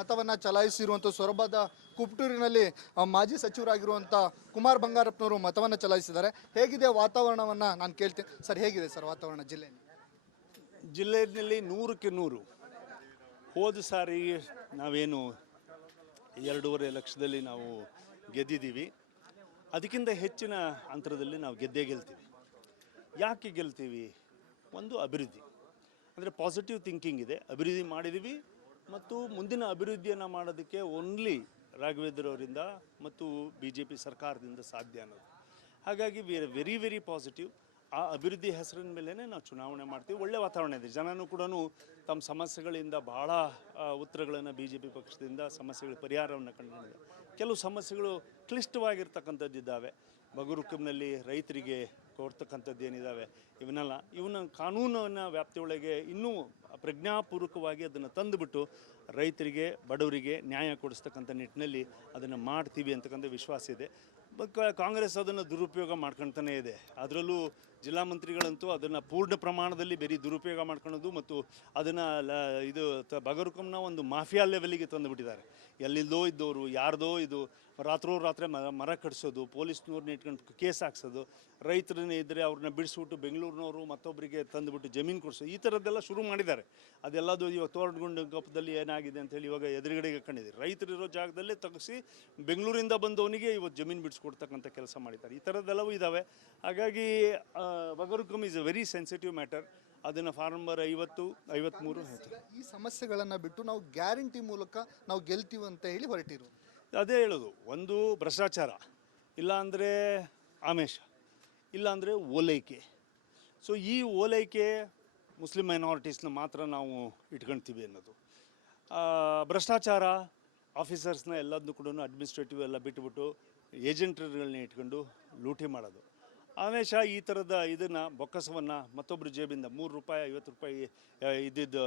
ಮತವನ್ನು ಚಲಾಯಿಸಿರುವಂಥ ಸೊರಬದ ಕುಪ್ಟೂರಿನಲ್ಲಿ ಮಾಜಿ ಸಚಿವರಾಗಿರುವಂಥ ಕುಮಾರ್ ಬಂಗಾರಪ್ಪನವರು ಮತವನ್ನು ಚಲಾಯಿಸಿದ್ದಾರೆ. ಹೇಗಿದೆ ವಾತಾವರಣವನ್ನು ನಾನು ಕೇಳ್ತೀನಿ ಸರ್, ಹೇಗಿದೆ ಸರ್ ವಾತಾವರಣ ಜಿಲ್ಲೆಯಲ್ಲಿ 100ಕ್ಕೆ 100 ಹೋದ ಸಾರಿ ನಾವೇನು 2.5 ಲಕ್ಷದಲ್ಲಿ ನಾವು ಗೆದ್ದಿದ್ದೀವಿ. ಅದಕ್ಕಿಂತ ಹೆಚ್ಚಿನ ಅಂತರದಲ್ಲಿ ನಾವು ಗೆಲ್ತೀವಿ. ಯಾಕೆ ಗೆಲ್ತೀವಿ? ಒಂದು ಅಭಿವೃದ್ಧಿ, ಅಂದರೆ ಪಾಸಿಟಿವ್ ಥಿಂಕಿಂಗ್ ಇದೆ, ಅಭಿವೃದ್ಧಿ ಮಾಡಿದ್ದೀವಿ ಮತ್ತು ಮುಂದಿನ ಅಭಿವೃದ್ಧಿಯನ್ನು ಮಾಡೋದಕ್ಕೆ ಓನ್ಲಿ ರಾಘವೇಂದ್ರ ಮತ್ತು BJP ಸರ್ಕಾರದಿಂದ ಸಾಧ್ಯ ಅನ್ನೋದು. ಹಾಗಾಗಿ we are very very positive. ಆ ಅಭಿವೃದ್ಧಿ ಹೆಸರಿನ ಮೇಲೇ ನಾವು ಚುನಾವಣೆ ಮಾಡ್ತೀವಿ. ಒಳ್ಳೆ ವಾತಾವರಣ ಇದೆ. ಜನನೂ ಕೂಡ ತಮ್ಮ ಸಮಸ್ಯೆಗಳಿಂದ ಭಾಳ ಉತ್ತರಗಳನ್ನು BJP ಪಕ್ಷದಿಂದ ಸಮಸ್ಯೆಗಳ ಪರಿಹಾರವನ್ನು ಕಂಡುಕೊಂಡಿದೆ. ಕೆಲವು ಸಮಸ್ಯೆಗಳು ಕ್ಲಿಷ್ಟವಾಗಿರ್ತಕ್ಕಂಥದ್ದಿದ್ದಾವೆ. ಬಗರುಕುಂನಲ್ಲಿ ರೈತರಿಗೆ ಕೊಡ್ತಕ್ಕಂಥದ್ದು ಏನಿದ್ದಾವೆ ಇವನ್ನ ಕಾನೂನಿನ ವ್ಯಾಪ್ತಿಯೊಳಗೆ ಇನ್ನೂ ಪ್ರಜ್ಞಾಪೂರ್ವಕವಾಗಿ ಅದನ್ನು ತಂದುಬಿಟ್ಟು ರೈತರಿಗೆ ಬಡವರಿಗೆ ನ್ಯಾಯ ಕೊಡಿಸ್ತಕ್ಕಂಥ ನಿಟ್ಟಿನಲ್ಲಿ ಅದನ್ನು ಮಾಡ್ತೀವಿ ಅಂತಕ್ಕಂಥ ವಿಶ್ವಾಸ ಇದೆ. ಕಾಂಗ್ರೆಸ್ ಅದನ್ನು ದುರುಪಯೋಗ ಮಾಡ್ಕೊಳ್ತಾನೇ ಇದೆ. ಅದರಲ್ಲೂ ಜಿಲ್ಲಾ ಮಂತ್ರಿಗಳಂತೂ ಅದನ್ನು ಪೂರ್ಣ ಪ್ರಮಾಣದಲ್ಲಿ ಬರೀ ದುರುಪಯೋಗ ಮಾಡ್ಕೊಳ್ಳೋದು ಮತ್ತು ಅದನ್ನು ಬಗರುಕುಂನ ಒಂದು ಮಾಫಿಯಾ ಲೆವೆಲಿಗೆ ತಂದುಬಿಟ್ಟಿದ್ದಾರೆ. ಎಲ್ಲಿದ್ದೋ ಇದ್ದವರು ಯಾರ್ದೋ ಇದು ರಾತ್ರಿ ಮರ ಕಡಿಸೋದು, ಪೊಲೀಸ್ನವ್ರನ್ನ ಇಟ್ಕೊಂಡು ಕೇಸ್ ಹಾಕ್ಸೋದು, ರೈತರನ್ನ ಇದ್ದರೆ ಅವ್ರನ್ನ ಬಿಡಿಸ್ಬಿಟ್ಟು ಬೆಂಗಳೂರಿನವರು ಮತ್ತೊಬ್ಬರಿಗೆ ತಂದುಬಿಟ್ಟು ಜಮೀನು ಕೊಡಿಸೋದು, ಈ ಥರದ್ದೆಲ್ಲ ಶುರು ಮಾಡಿದ್ದಾರೆ. ಅದೆಲ್ಲದು ಇವಾಗ ತೋರಣಗುಂಡ ಗಪ್ಪದಲ್ಲಿ ಏನಾಗಿದೆ ಅಂತೇಳಿ ಇವಾಗ ಎದುರುಗಡೆಗೆ ಕಂಡಿದೆ. ರೈತರಿರೋ ಜಾಗದಲ್ಲೇ ತೆಗೆಸಿ ಬೆಂಗಳೂರಿಂದ ಬಂದವನಿಗೆ ಇವತ್ತು ಜಮೀನು ಬಿಡಿಸ್ಕೊಡ್ತಕ್ಕಂಥ ಕೆಲಸ ಮಾಡಿದ್ದಾರೆ. ಈ ಥರದ್ದೆಲ್ಲವೂ ಇದ್ದಾವೆ. ಹಾಗಾಗಿ ಬಗರುಕುಂ is a very sensitive matter. ಅದನ್ನು ಫಾರ್ಮ್ ನಂಬರ್ 50-53 ಈ ಸಮಸ್ಯೆಗಳನ್ನು ಬಿಟ್ಟು ನಾವು ಗ್ಯಾರಂಟಿ ಮೂಲಕ ನಾವು ಗೆಲ್ತೀವಿ ಅಂತ ಹೇಳಿ ಹೊರಟಿರು. ಅದೇ ಹೇಳೋದು, ಒಂದು ಭ್ರಷ್ಟಾಚಾರ, ಇಲ್ಲಾಂದರೆ ಆಮಿಷ, ಇಲ್ಲಾಂದರೆ ಓಲೈಕೆ. ಸೊ ಈ ಓಲೈಕೆ ಮುಸ್ಲಿಂ ಮೈನಾರಿಟೀಸ್ನ ಮಾತ್ರ ನಾವು ಇಟ್ಕೊಳ್ತೀವಿ ಅನ್ನೋದು. ಭ್ರಷ್ಟಾಚಾರ ಆಫೀಸರ್ಸ್ನ ಎಲ್ಲದನ್ನು ಕೂಡ ಅಡ್ಮಿನಿಸ್ಟ್ರೇಟಿವ್ ಎಲ್ಲ ಬಿಟ್ಟುಬಿಟ್ಟು ಏಜೆಂಟ್ಗಳನ್ನ ಇಟ್ಕೊಂಡು ಲೂಟಿ ಮಾಡೋದು. ಆಮೇಶ ಈ ಥರದ ಇದನ್ನು ಬೊಕ್ಕಸವನ್ನು ಮತ್ತೊಬ್ಬರು ಜೇಬಿಂದ 3 ರೂಪಾಯಿ 50 ರೂಪಾಯಿ ಇದ್ದಿದ್ದು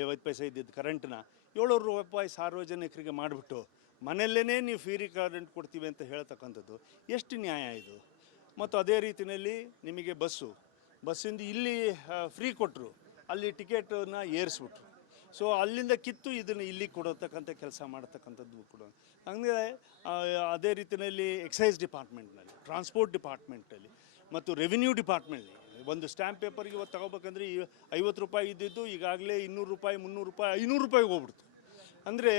50 ಪೈಸೆ ಇದ್ದಿದ್ದು ಕರೆಂಟನ್ನ 700 ರೂಪಾಯಿ ಸಾರ್ವಜನಿಕರಿಗೆ ಮಾಡಿಬಿಟ್ಟು ಮನೆಯಲ್ಲೇ ನೀವು ಫ್ರೀ ಕರೆಂಟ್ ಕೊಡ್ತೀವಿ ಅಂತ ಹೇಳ್ತಕ್ಕಂಥದ್ದು ಎಷ್ಟು ನ್ಯಾಯ ಇದು? ಮತ್ತು ಅದೇ ರೀತಿಯಲ್ಲಿ ನಿಮಗೆ ಬಸ್ಸಿಂದ ಇಲ್ಲಿ ಫ್ರೀ ಕೊಟ್ಟರು, ಅಲ್ಲಿ ಟಿಕೆಟನ್ನು ಏರಿಸ್ಬಿಟ್ರು. ಸೊ ಅಲ್ಲಿಂದ ಕಿತ್ತು ಇದನ್ನು ಇಲ್ಲಿ ಕೊಡತಕ್ಕಂಥ ಕೆಲಸ ಮಾಡತಕ್ಕಂಥದ್ದು ಕೂಡ. ಹಂಗೆ ಅದೇ ರೀತಿಯಲ್ಲಿ ಎಕ್ಸೈಸ್ ಡಿಪಾರ್ಟ್ಮೆಂಟ್ನಲ್ಲಿ, ಟ್ರಾನ್ಸ್ಪೋರ್ಟ್ ಡಿಪಾರ್ಟ್ಮೆಂಟಲ್ಲಿ ಮತ್ತು ರೆವಿನ್ಯೂ ಡಿಪಾರ್ಟ್ಮೆಂಟ್ನಲ್ಲಿ ಒಂದು ಸ್ಟ್ಯಾಂಪ್ ಪೇಪರ್ಗೆ ಇವತ್ತು ತಗೋಬೇಕಂದ್ರೆ 50 ರೂಪಾಯಿ ಇದ್ದಿದ್ದು ಈಗಾಗಲೇ 200 ರೂಪಾಯಿ 300 ರೂಪಾಯಿ 500 ರೂಪಾಯಿಗೆ ಹೋಗ್ಬಿಡ್ತು. ಅಂದರೆ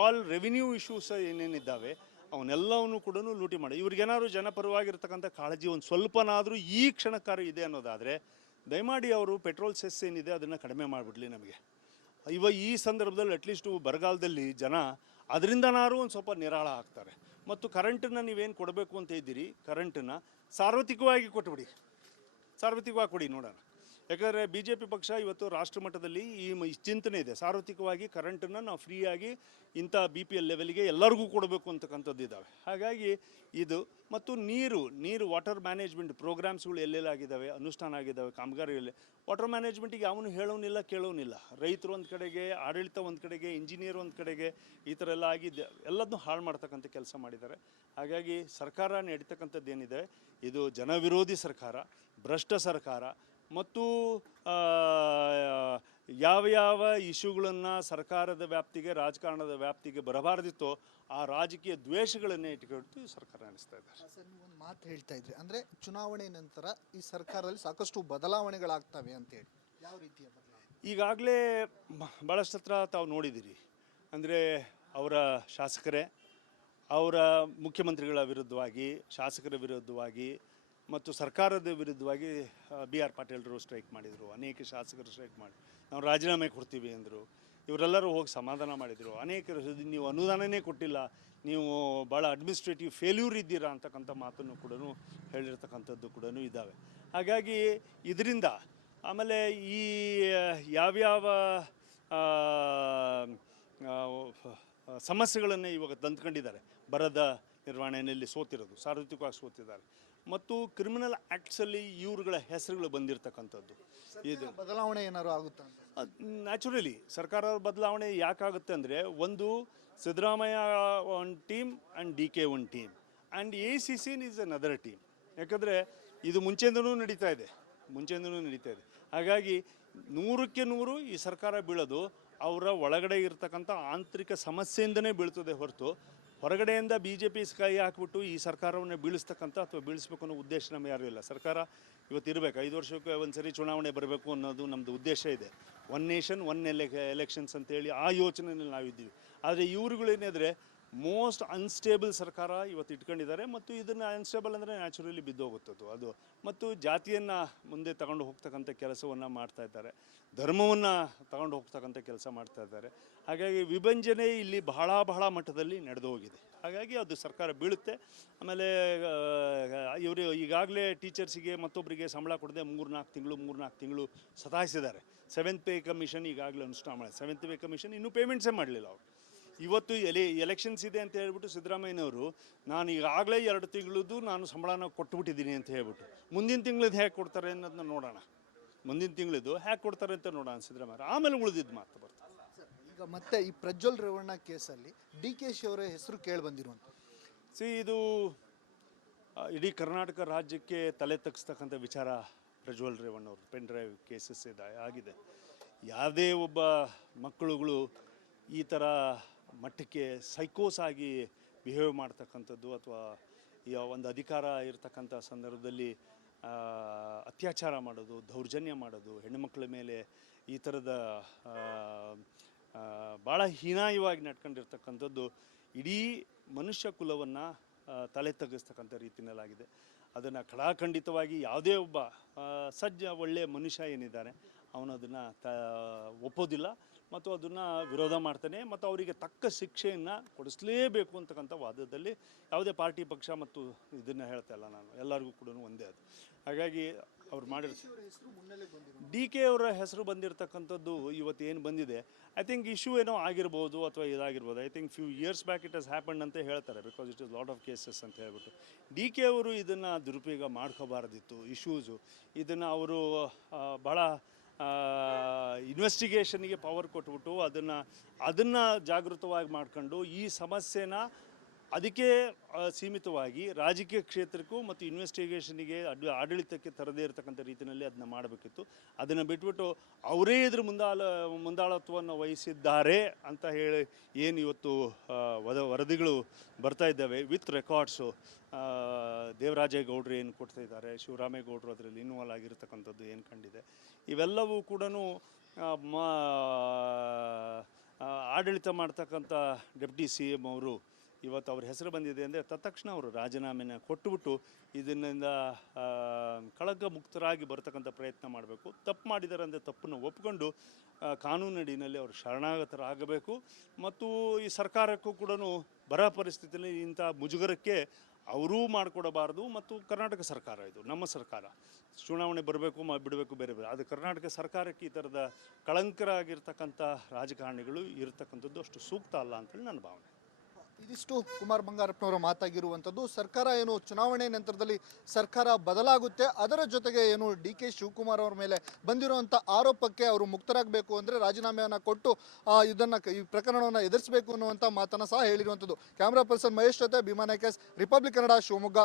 ಆಲ್ ರೆವಿನ್ಯೂ ಇಶ್ಯೂಸ್ ಏನೇನಿದ್ದಾವೆ ಅವನ್ನೆಲ್ಲವನ್ನೂ ಕೂಡ ಲೂಟಿ ಮಾಡಿ ಇವ್ರಿಗೇನಾದ್ರು ಜನಪರವಾಗಿರ್ತಕ್ಕಂಥ ಕಾಳಜಿ ಒಂದು ಸ್ವಲ್ಪನಾದರೂ ಈ ಕ್ಷಣಕ್ಕಾರ ಇದೆ ಅನ್ನೋದಾದರೆ ದಯಮಾಡಿ ಅವರು ಪೆಟ್ರೋಲ್ ಸೆಸ್ ಏನಿದೆ ಅದನ್ನು ಕಡಿಮೆ ಮಾಡಿಬಿಡ್ಲಿ. ನಮಗೆ ಈ ಸಂದರ್ಭದಲ್ಲಿ ಅಟ್ಲೀಸ್ಟು ಬರಗಾಲದಲ್ಲಿ ಜನ ಅದರಿಂದನಾರು ಒಂದು ಸ್ವಲ್ಪ ನಿರಾಳ ಆಗ್ತಾರೆ. ಮತ್ತು ಕರೆಂಟನ್ನು ನೀವೇನು ಕೊಡಬೇಕು ಅಂತ ಇದ್ದೀರಿ, ಕರೆಂಟನ್ನು ಸಾರ್ವತ್ರಿಕವಾಗಿ ಕೊಡಿ ನೋಡೋಣ. ಯಾಕಂದರೆ BJP ಪಕ್ಷ ಇವತ್ತು ರಾಷ್ಟ್ರ ಮಟ್ಟದಲ್ಲಿ ಈ ಚಿಂತನೆ ಇದೆ, ಸಾರ್ವತ್ರಿಕವಾಗಿ ಕರೆಂಟನ್ನು ನಾವು ಫ್ರೀಯಾಗಿ ಇಂಥ BPL ಲೆವೆಲ್ಗೆ ಎಲ್ಲರಿಗೂ ಕೊಡಬೇಕು ಅಂತಕ್ಕಂಥದ್ದು ಇದ್ದಾವೆ. ಹಾಗಾಗಿ ಇದು ಮತ್ತು ನೀರು ವಾಟರ್ ಮ್ಯಾನೇಜ್ಮೆಂಟ್ ಪ್ರೋಗ್ರಾಮ್ಸ್ಗಳು ಎಲ್ಲೆಲ್ಲಾಗಿದ್ದಾವೆ, ಅನುಷ್ಠಾನ ಆಗಿದ್ದಾವೆ ಕಾಮಗಾರಿಯಲ್ಲಿ. ವಾಟರ್ ಮ್ಯಾನೇಜ್ಮೆಂಟಿಗೆ ಅವನು ಹೇಳೋನಿಲ್ಲ ಕೇಳೋನಿಲ್ಲ. ರೈತರು ಒಂದು ಕಡೆಗೆ, ಆಡಳಿತ ಒಂದು ಕಡೆಗೆ, ಇಂಜಿನಿಯರ್ ಒಂದು ಕಡೆಗೆ, ಈ ಥರ ಎಲ್ಲ ಆಗಿದ್ದೆ ಎಲ್ಲದನ್ನೂ ಹಾಳು ಮಾಡ್ತಕ್ಕಂಥ ಕೆಲಸ ಮಾಡಿದ್ದಾರೆ. ಹಾಗಾಗಿ ಸರ್ಕಾರ ನಡೀತಕ್ಕಂಥದ್ದು ಏನಿದೆ ಇದು ಜನವಿರೋಧಿ ಸರ್ಕಾರ, ಭ್ರಷ್ಟ ಸರ್ಕಾರ. ಮತ್ತು ಯಾವ ಇಶ್ಯೂಗಳನ್ನು ಸರ್ಕಾರದ ವ್ಯಾಪ್ತಿಗೆ, ರಾಜಕಾರಣದ ವ್ಯಾಪ್ತಿಗೆ ಬರಬಾರ್ದಿತ್ತೋ ಆ ರಾಜಕೀಯ ದ್ವೇಷಗಳನ್ನೇ ಇಟ್ಕೊಂಡು ಸರ್ಕಾರ ನಡೆಸ್ತಾ ಇದ್ದಾರೆ. ಸರ್, ನೀವು ಒಂದು ಮಾತು ಹೇಳ್ತಾ ಇದ್ರಿ, ಅಂದರೆ ಚುನಾವಣೆ ನಂತರ ಈ ಸರ್ಕಾರದಲ್ಲಿ ಸಾಕಷ್ಟು ಬದಲಾವಣೆಗಳಾಗ್ತವೆ ಅಂತೇಳಿ. ಯಾವ ರೀತಿಯ ಬದಲಾವಣೆ? ಈಗಾಗಲೇ ಭಾಳಷ್ಟು ಹತ್ರ ತಾವು ನೋಡಿದ್ದೀರಿ. ಅಂದರೆ ಅವರ ಶಾಸಕರೇ ಅವರ ಮುಖ್ಯಮಂತ್ರಿಗಳ ವಿರುದ್ಧವಾಗಿ, ಶಾಸಕರ ವಿರುದ್ಧವಾಗಿ ಮತ್ತು ಸರ್ಕಾರದ ವಿರುದ್ಧವಾಗಿ BR ಪಾಟೀಲರು ಸ್ಟ್ರೈಕ್ ಮಾಡಿದರು. ಅನೇಕ ಶಾಸಕರು ಸ್ಟ್ರೈಕ್ ಮಾಡಿ ನಾವು ರಾಜೀನಾಮೆ ಕೊಡ್ತೀವಿ ಅಂದರು. ಇವರೆಲ್ಲರೂ ಹೋಗಿ ಸಮಾಧಾನ ಮಾಡಿದರು. ಅನೇಕರು ನೀವು ಅನುದಾನನೇ ಕೊಟ್ಟಿಲ್ಲ, ನೀವು ಭಾಳ ಅಡ್ಮಿನಿಸ್ಟ್ರೇಟಿವ್ ಫೇಲ್ಯೂರ್ ಇದ್ದೀರಾ ಅಂತಕ್ಕಂಥ ಮಾತನ್ನು ಕೂಡ ಹೇಳಿರ್ತಕ್ಕಂಥದ್ದು ಕೂಡ ಇದ್ದಾವೆ. ಹಾಗಾಗಿ ಇದರಿಂದ ಆಮೇಲೆ ಈ ಯಾವ್ಯಾವ ಸಮಸ್ಯೆಗಳನ್ನು ಇವಾಗ ತಂದ್ಕೊಂಡಿದ್ದಾರೆ, ಬರದ ನಿರ್ವಹಣೆಯಲ್ಲಿ ಸೋತಿರೋದು, ಸಾರ್ವತ್ರಿಕವಾಗಿ ಸೋತಿದ್ದಾರೆ ಮತ್ತು ಕ್ರಿಮಿನಲ್ ಆ್ಯಕ್ಟ್ಸಲ್ಲಿ ಇವ್ರುಗಳ ಹೆಸರುಗಳು ಬಂದಿರತಕ್ಕಂಥದ್ದು. ಇದು ಬದಲಾವಣೆ ಏನಾದ್ರು ಆಗುತ್ತಾ? ನ್ಯಾಚುರಲಿ ಸರ್ಕಾರದ ಬದಲಾವಣೆ ಯಾಕಾಗುತ್ತೆ ಅಂದರೆ, ಒಂದು ಸಿದ್ದರಾಮಯ್ಯ ಒಂದು ಟೀಮ್ ಆ್ಯಂಡ್ DK ಒಂದು team and ACC is another team. ಯಾಕಂದರೆ ಇದು ಮುಂಚೆಯಿಂದನೂ ನಡೀತಾ ಇದೆ. ಹಾಗಾಗಿ 100ಕ್ಕೆ 100 ಈ ಸರ್ಕಾರ ಬೀಳೋದು ಅವರ ಒಳಗಡೆ ಇರ್ತಕ್ಕಂಥ ಆಂತರಿಕ ಸಮಸ್ಯೆಯಿಂದನೇ ಬೀಳ್ತದೆ ಹೊರತು ಹೊರಗಡೆಯಿಂದ ಬಿ ಜೆ ಪಿ ಕೈ ಹಾಕ್ಬಿಟ್ಟು ಈ ಸರ್ಕಾರವನ್ನು ಬೀಳಿಸ್ತಕ್ಕಂಥ ಅಥವಾ ಬೀಳಿಸ್ಬೇಕು ಅನ್ನೋ ಉದ್ದೇಶ ನಮಗೆ ಯಾರೂ ಇಲ್ಲ. ಸರ್ಕಾರ ಇವತ್ತು ಇರಬೇಕು, 5 ವರ್ಷಕ್ಕೆ ಒಂದು ಸರಿ ಚುನಾವಣೆ ಬರಬೇಕು ಅನ್ನೋದು ನಮ್ಮದು ಉದ್ದೇಶ ಇದೆ. ಒನ್ ನೇಷನ್ ಒನ್ ಎಲೆಕ್ಷನ್ಸ್ ಅಂತೇಳಿ ಆ ಯೋಚನೆಯಲ್ಲಿ ನಾವಿದ್ದೀವಿ. ಆದರೆ ಇವ್ರುಗಳೇನಿದ್ರೆ ಮೋಸ್ಟ್ ಅನ್ಸ್ಟೇಬಲ್ ಸರ್ಕಾರ ಇವತ್ತು ಇಟ್ಕೊಂಡಿದ್ದಾರೆ ಮತ್ತು ಇದನ್ನು ಅನ್ಸ್ಟೇಬಲ್ ಅಂದರೆ ನ್ಯಾಚುರಲಿ ಬಿದ್ದೋಗುತ್ತದು ಅದು. ಮತ್ತು ಜಾತಿಯನ್ನು ಮುಂದೆ ತಗೊಂಡು ಹೋಗ್ತಕ್ಕಂಥ ಕೆಲಸವನ್ನು ಮಾಡ್ತಾ ಇದ್ದಾರೆ, ಧರ್ಮವನ್ನು ತಗೊಂಡು ಹೋಗ್ತಕ್ಕಂಥ ಕೆಲಸ ಮಾಡ್ತಾ ಇದ್ದಾರೆ. ಹಾಗಾಗಿ ವಿಭಜನೆ ಇಲ್ಲಿ ಬಹಳ ಮಟ್ಟದಲ್ಲಿ ನಡೆದು ಹೋಗಿದೆ. ಹಾಗಾಗಿ ಅದು ಸರ್ಕಾರ ಬೀಳುತ್ತೆ. ಆಮೇಲೆ ಇವರು ಈಗಾಗಲೇ ಟೀಚರ್ಸಿಗೆ ಮತ್ತೊಬ್ಬರಿಗೆ ಸಂಬಳ ಕೊಡದೆ 3-4 ತಿಂಗಳು ಸತಾಯಿಸಿದ್ದಾರೆ. 7th ಪೇ ಕಮಿಷನ್ ಈಗಾಗಲೇ ಅನುಷ್ಠಾನ ಮಾಡಿ 7th ಪೇ ಕಮಿಷನ್ ಇನ್ನೂ ಪೇಮೆಂಟ್ಸೇ ಮಾಡಲಿಲ್ಲ ಅವರು. ಇವತ್ತು ಎಲೆಕ್ಷನ್ಸ್ ಇದೆ ಅಂತ ಹೇಳ್ಬಿಟ್ಟು ಸಿದ್ದರಾಮಯ್ಯನವರು ನಾನು ಈಗಾಗಲೇ 2 ತಿಂಗಳದ್ದು ನಾನು ಸಂಬಳನ ಕೊಟ್ಬಿಟ್ಟಿದ್ದೀನಿ ಅಂತ ಹೇಳ್ಬಿಟ್ಟು ಮುಂದಿನ ತಿಂಗಳದ್ದು ಹೇಗೆ ಕೊಡ್ತಾರೆ ಅನ್ನೋದನ್ನ ನೋಡೋಣ. ಮುಂದಿನ ತಿಂಗಳದ್ದು ಹೇಗೆ ಕೊಡ್ತಾರೆ ಅಂತ ನೋಡೋಣ ಸಿದ್ದರಾಮಯ್ಯ, ಆಮೇಲೆ ಉಳಿದಿದ್ದು ಮಾತು ಬರ್ತಾರೆ. ಈಗ ಮತ್ತೆ ಈ ಪ್ರಜ್ವಲ್ ರೇವಣ್ಣ ಕೇಸಲ್ಲಿ DK ಅವರ ಹೆಸರು ಕೇಳಿ ಬಂದಿರುವಂಥ ಇದು ಇಡೀ ಕರ್ನಾಟಕ ರಾಜ್ಯಕ್ಕೆ ತಲೆ ತಗ್ಸ್ತಕ್ಕಂಥ ವಿಚಾರ. ಪ್ರಜ್ವಲ್ ರೇವಣ್ಣ ಅವರು ಪೆನ್ ಡ್ರೈವ್ ಕೇಸಸ್ ಆಗಿದೆ. ಯಾವುದೇ ಒಬ್ಬ ಮಕ್ಕಳುಗಳು ಈ ಥರ ಮಟ್ಟಕ್ಕೆ ಸೈಕೋಸ್ ಆಗಿ ಬಿಹೇವ್ ಮಾಡ್ತಕ್ಕಂಥದ್ದು ಅಥವಾ ಒಂದು ಅಧಿಕಾರ ಇರತಕ್ಕಂಥ ಸಂದರ್ಭದಲ್ಲಿ ಅತ್ಯಾಚಾರ ಮಾಡೋದು, ದೌರ್ಜನ್ಯ ಮಾಡೋದು, ಹೆಣ್ಣುಮಕ್ಕಳ ಮೇಲೆ ಈ ಥರದ ಭಾಳ ಹೀನಾಯವಾಗಿ ನಡ್ಕೊಂಡಿರ್ತಕ್ಕಂಥದ್ದು ಇಡೀ ಮನುಷ್ಯ ಕುಲವನ್ನು ತಲೆ ತಗ್ಗಿಸ್ತಕ್ಕಂಥ ರೀತಿಯಲ್ಲಾಗಿದೆ. ಅದನ್ನು ಖಡಾಖಂಡಿತವಾಗಿ ಯಾವುದೇ ಒಬ್ಬ ಒಳ್ಳೆಯ ಮನುಷ್ಯ ಏನಿದ್ದಾನೆ ಅವನು ಅದನ್ನು ಒಪ್ಪೋದಿಲ್ಲ ಮತ್ತು ಅದನ್ನು ವಿರೋಧ ಮಾಡ್ತಾನೆ ಮತ್ತು ಅವರಿಗೆ ತಕ್ಕ ಶಿಕ್ಷೆಯನ್ನು ಕೊಡಿಸಲೇಬೇಕು ಅಂತಕ್ಕಂಥ ವಾದದಲ್ಲಿ ಯಾವುದೇ ಪಾರ್ಟಿ ಪಕ್ಷ ಮತ್ತು ಇದನ್ನು ಹೇಳ್ತಾ ಇಲ್ಲ ನಾನು, ಎಲ್ಲರಿಗೂ ಕೂಡ ಒಂದೇ ಅದು. ಹಾಗಾಗಿ ಅವ್ರು DK ಅವರ ಹೆಸರು ಬಂದಿರತಕ್ಕಂಥದ್ದು ಇವತ್ತು ಏನು ಬಂದಿದೆ, ಐ ಥಿಂಕ್ ಇಶ್ಯೂ ಏನೋ ಆಗಿರ್ಬೋದು ಅಥವಾ ಇದಾಗಿರ್ಬೋದು. I think few years back it has happened ಅಂತ ಹೇಳ್ತಾರೆ, because it is lot of cases ಅಂತ ಹೇಳ್ಬಿಟ್ಟು. DK ಅವರು ಇದನ್ನು ದುರುಪಯೋಗ ಮಾಡ್ಕೋಬಾರ್ದಿತ್ತು ಇಶ್ಯೂಸು. ಇದನ್ನು ಅವರು ಭಾಳ ಇನ್ವೆಸ್ಟಿಗೇಷನ್ಗೆ ಪವರ್ ಕೊಟ್ಬಿಟ್ಟು ಅದನ್ನು ಜಾಗೃತವಾಗಿ ಮಾಡ್ಕೊಂಡು ಈ ಸಮಸ್ಯೆನ ಅದಕ್ಕೆ ಸೀಮಿತವಾಗಿ ರಾಜಕೀಯ ಕ್ಷೇತ್ರಕ್ಕೂ ಮತ್ತು ಇನ್ವೆಸ್ಟಿಗೇಷನಿಗೆ ಆಡಳಿತಕ್ಕೆ ತರದೇ ಇರತಕ್ಕಂಥ ರೀತಿಯಲ್ಲಿ ಅದನ್ನ ಮಾಡಬೇಕಿತ್ತು. ಅದನ್ನು ಬಿಟ್ಬಿಟ್ಟು ಅವರೇ ಇದ್ರ ಮುಂದಾಳತ್ವವನ್ನು ವಹಿಸಿದ್ದಾರೆ ಅಂತ ಹೇಳಿ ಏನು ಇವತ್ತು ವರದಿಗಳು ಬರ್ತಾ ಇದ್ದಾವೆ ವಿತ್ ರೆಕಾರ್ಡ್ಸು. ದೇವರಾಜೇಗೌಡರು ಏನು ಕೊಡ್ತಾ ಇದ್ದಾರೆ, ಶಿವರಾಮೇಗೌಡರು ಅದರಲ್ಲಿ ಇನ್ವಾಲ್ವ್ ಆಗಿರ್ತಕ್ಕಂಥದ್ದು ಏನು ಕಂಡಿದೆ, ಇವೆಲ್ಲವೂ ಕೂಡ ಆಡಳಿತ ಮಾಡ್ತಕ್ಕಂಥ ಡೆಪ್ಟಿ CM ಅವರು ಇವತ್ತು ಅವ್ರ ಹೆಸರು ಬಂದಿದೆ ಅಂದರೆ ತತ್ಕ್ಷಣ ಅವರು ರಾಜೀನಾಮೆನ ಕೊಟ್ಟುಬಿಟ್ಟು ಇದರಿಂದ ಕಳಂಕ ಮುಕ್ತರಾಗಿ ಬರ್ತಕ್ಕಂಥ ಪ್ರಯತ್ನ ಮಾಡಬೇಕು. ತಪ್ಪು ಮಾಡಿದ್ದಾರೆ ಅಂದರೆ ತಪ್ಪನ್ನು ಒಪ್ಕೊಂಡು ಕಾನೂನಿನಲ್ಲಿ ಅವರು ಶರಣಾಗತರಾಗಬೇಕು. ಮತ್ತು ಈ ಸರ್ಕಾರಕ್ಕೂ ಕೂಡ ಬರ ಪರಿಸ್ಥಿತಿಯಲ್ಲಿ ಇಂಥ ಮುಜುಗರಕ್ಕೆ ಅವರೂ ಮಾಡಿಕೊಡಬಾರ್ದು. ಮತ್ತು ಕರ್ನಾಟಕ ಸರ್ಕಾರ, ಇದು ನಮ್ಮ ಸರ್ಕಾರ, ಚುನಾವಣೆ ಬರಬೇಕು ಬಿಡಬೇಕು ಬೇರೆ ಬೇರೆ, ಅದು ಕರ್ನಾಟಕ ಸರ್ಕಾರಕ್ಕೆ ಈ ಥರದ ಕಳಂಕರಾಗಿರ್ತಕ್ಕಂಥ ರಾಜಕಾರಣಿಗಳು ಇರತಕ್ಕಂಥದ್ದು ಅಷ್ಟು ಸೂಕ್ತ ಅಲ್ಲ ಅಂತೇಳಿ ನನ್ನ ಭಾವನೆ. ಇದಿಷ್ಟು ಕುಮಾರ್ ಬಂಗಾರಪ್ಪನವರು ಮಾತಾಗಿರುವಂಥದ್ದು. ಸರ್ಕಾರ ಏನು ಚುನಾವಣೆ ನಂತರದಲ್ಲಿ ಸರ್ಕಾರ ಬದಲಾಗುತ್ತೆ, ಅದರ ಜೊತೆಗೆ ಏನು DK ಶಿವಕುಮಾರ್ ಅವರ ಮೇಲೆ ಬಂದಿರುವಂಥ ಆರೋಪಕ್ಕೆ ಅವರು ಮುಕ್ತರಾಗಬೇಕು ಅಂದರೆ ರಾಜೀನಾಮೆಯನ್ನು ಕೊಟ್ಟು ಈ ಪ್ರಕರಣವನ್ನು ಎದುರಿಸಬೇಕು ಅನ್ನುವಂಥ ಮಾತನ್ನು ಸಹ ಹೇಳಿರುವಂಥದ್ದು. ಕ್ಯಾಮ್ರಾ ಪರ್ಸನ್ ಮಹೇಶ್ ಜೊತೆ ಭೀಮಾ ನಾಯ್ಕಸ್, ರಿಪಬ್ಲಿಕ್ ಕನ್ನಡ, ಶಿವಮೊಗ್ಗ.